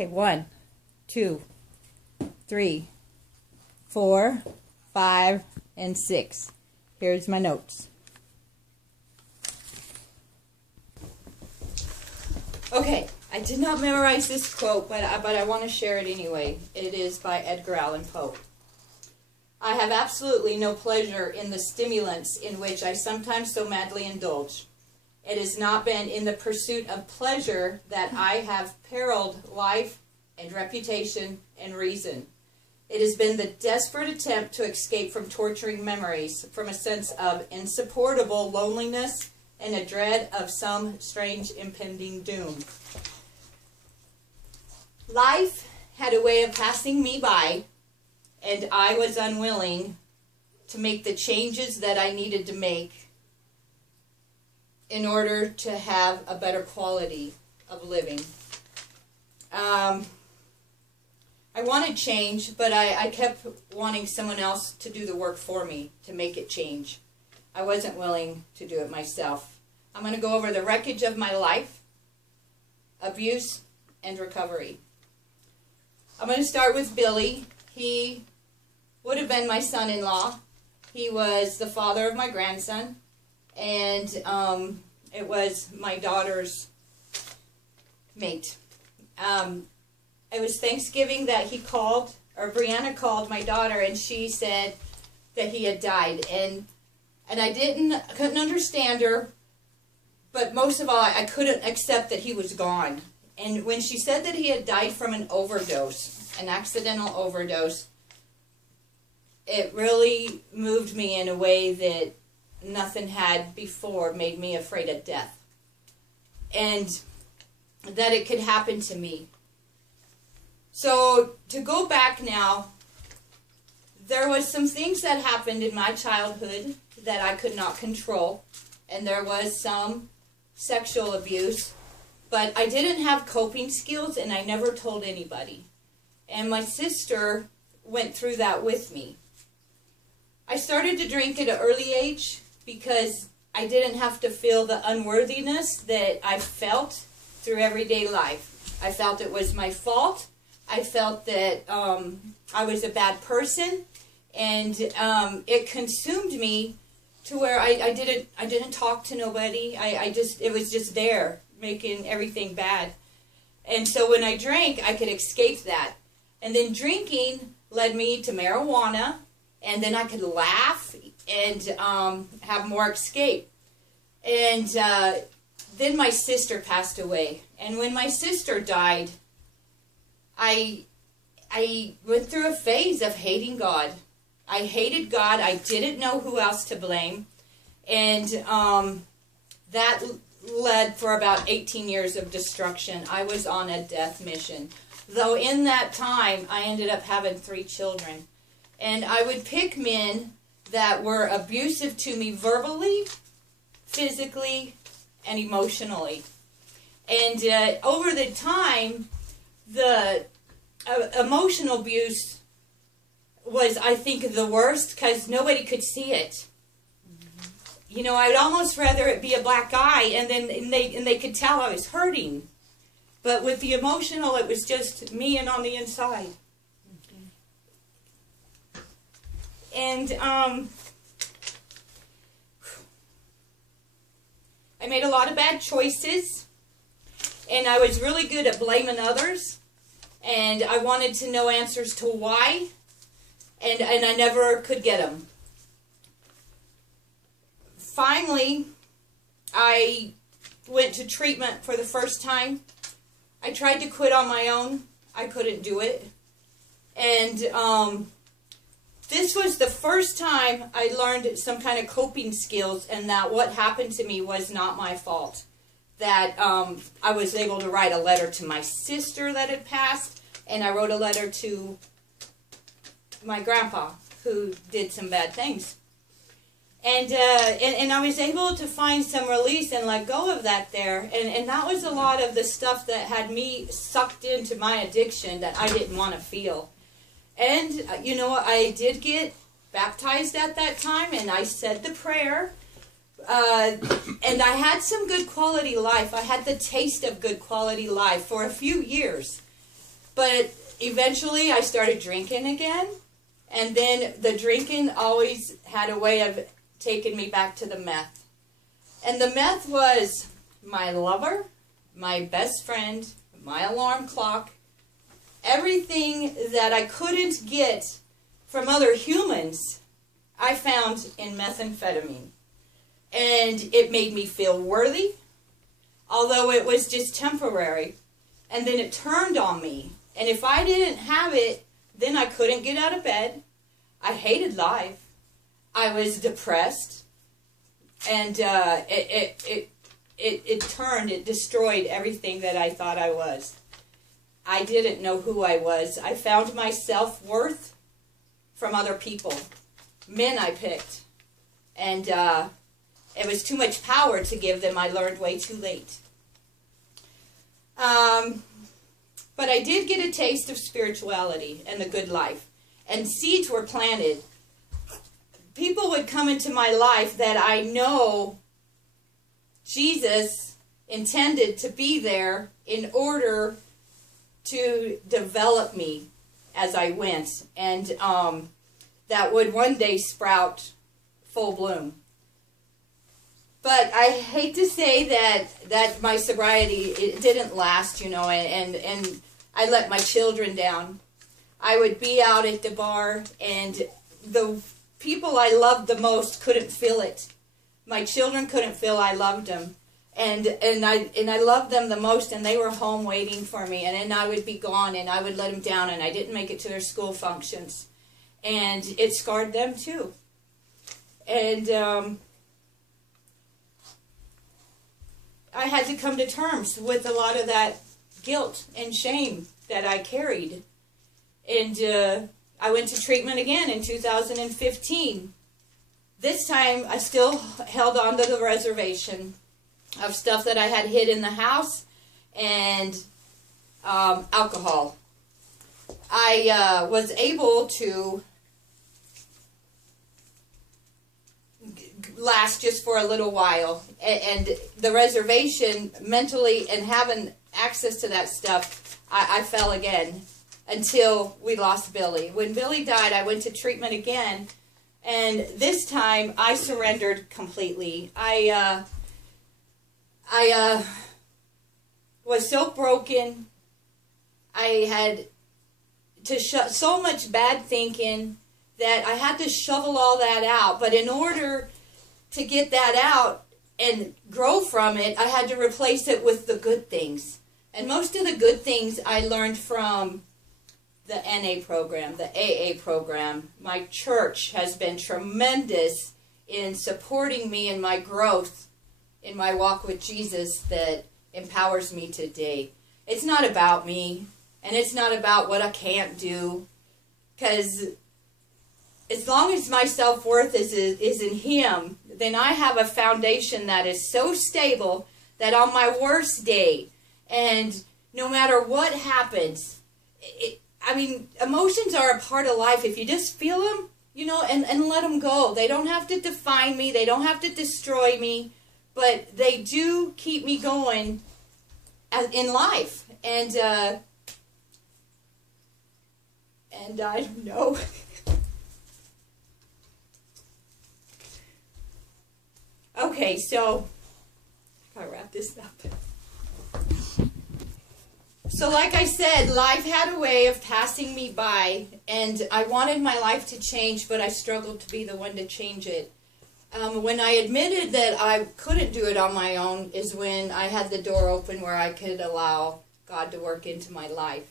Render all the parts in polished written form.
Okay, 1, 2, 3, 4, 5, and 6. Here's my notes. Okay, I did not memorize this quote, but I want to share it anyway. It is by Edgar Allan Poe. I have absolutely no pleasure in the stimulants in which I sometimes so madly indulge. It has not been in the pursuit of pleasure that I have periled life and reputation and reason. It has been the desperate attempt to escape from torturing memories, from a sense of insupportable loneliness and a dread of some strange impending doom. Life had a way of passing me by, and I was unwilling to make the changes that I needed to make in order to have a better quality of living. I wanted change, but I kept wanting someone else to do the work for me to make it change. I wasn't willing to do it myself. I'm going to go over the wreckage of my life, abuse, and recovery. I'm going to start with Billy. He would have been my son-in-law. He was the father of my grandson. And it was my daughter's mate. It was Thanksgiving that he called, or Brianna called my daughter, and she said that he had died. And I couldn't understand her, but most of all, I couldn't accept that he was gone. And when she said that he had died from an overdose, an accidental overdose, it really moved me in a way that nothing had before made me afraid of death. And that it could happen to me. So, to go back now, there was some things that happened in my childhood that I could not control. And there was some sexual abuse. But I didn't have coping skills, and I never told anybody. And my sister went through that with me. I started to drink at an early age because I didn't have to feel the unworthiness that I felt through everyday life. I felt it was my fault. I felt that I was a bad person, and it consumed me to where I didn't talk to nobody. It was just there, making everything bad. And so when I drank, I could escape that. And then drinking led me to marijuana, and then I could laugh and have more escape. And then my sister passed away. And when my sister died, I went through a phase of hating God. I hated God. I didn't know who else to blame. And that led for about 18 years of destruction. I was on a death mission. Though in that time, I ended up having 3 children. And I would pick men that were abusive to me verbally, physically, and emotionally. And over the time, the emotional abuse was, I think, the worst because nobody could see it. You know, I'd almost rather it be a black eye, and they could tell I was hurting. But with the emotional, it was just me and on the inside. And I made a lot of bad choices, and I was really good at blaming others, and I wanted to know answers to why, and I never could get them. Finally, I went to treatment for the first time. I tried to quit on my own. I couldn't do it. And this was the first time I learned some kind of coping skills, and that what happened to me was not my fault. That I was able to write a letter to my sister that had passed, and I wrote a letter to my grandpa, who did some bad things. And I was able to find some release and let go of that there. And that was a lot of the stuff that had me sucked into my addiction that I didn't want to feel. And, you know, I did get baptized at that time, and I said the prayer. And I had some good quality life. I had the taste of good quality life for a few years. But eventually I started drinking again. And then the drinking always had a way of taking me back to the meth. And the meth was my lover, my best friend, my alarm clock, everything that I couldn't get from other humans, I found in methamphetamine. And it made me feel worthy, although it was just temporary. And then it turned on me. And if I didn't have it, then I couldn't get out of bed. I hated life. I was depressed. And it turned, it destroyed everything that I thought I was. I didn't know who I was. I found my self-worth from other people. Men I picked. And it was too much power to give them. I learned way too late. But I did get a taste of spirituality and the good life. And seeds were planted. People would come into my life that I know Jesus intended to be there in order to develop me as I went. And that would one day sprout full bloom. But I hate to say that my sobriety, it didn't last, you know, and I let my children down. I would be out at the bar, and the people I loved the most couldn't feel it. My children couldn't feel I loved them. And I loved them the most, and they were home waiting for me. And then I would be gone, and I would let them down, and I didn't make it to their school functions. And it scarred them, too. And I had to come to terms with a lot of that guilt and shame that I carried. And I went to treatment again in 2015. This time, I still held on to the reservation of stuff that I had hid in the house and alcohol. I was able to last just for a little while, and the reservation, mentally and having access to that stuff, I fell again until we lost Billy. When Billy died, I went to treatment again, and this time I surrendered completely. I was so broken. I had so much bad thinking that I had to shovel all that out. But in order to get that out and grow from it, I had to replace it with the good things. And most of the good things I learned from the NA program, the AA program. My church has been tremendous in supporting me in my growth, in my walk with Jesus, that empowers me today. It's not about me, and it's not about what I can't do, because as long as my self-worth is in Him, then I have a foundation that is so stable that on my worst day, and no matter what happens, I mean, emotions are a part of life. If you just feel them, you know, and let them go. They don't have to define me. They don't have to destroy me. But they do keep me going in life. And I don't know. Okay, so I gotta wrap this up. So like I said, life had a way of passing me by, and I wanted my life to change, but I struggled to be the one to change it. When I admitted that I couldn't do it on my own is when I had the door open where I could allow God to work into my life.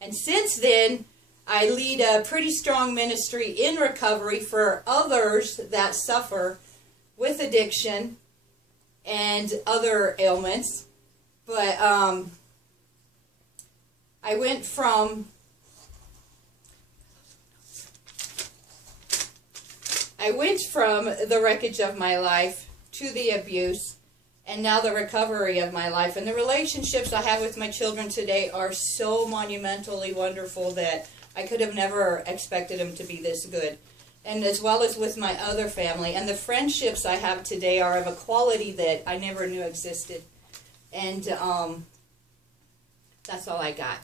And since then, I lead a pretty strong ministry in recovery for others that suffer with addiction and other ailments. But I went from the wreckage of my life to the abuse, and now the recovery of my life. And the relationships I have with my children today are so monumentally wonderful that I could have never expected them to be this good. And as well as with my other family. And the friendships I have today are of a quality that I never knew existed. And that's all I got.